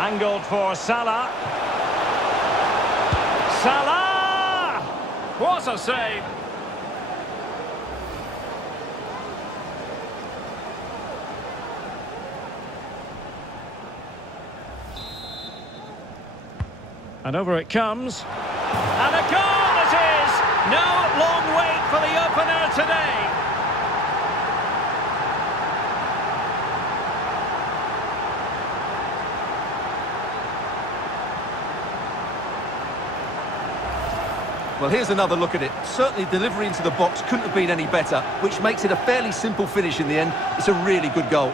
Angled for Salah. Salah! What a save! And over it comes. And a goal it is! No long wait for the opener today. Well, here's another look at it. Certainly delivery into the box couldn't have been any better, which makes it a fairly simple finish in the end. It's a really good goal.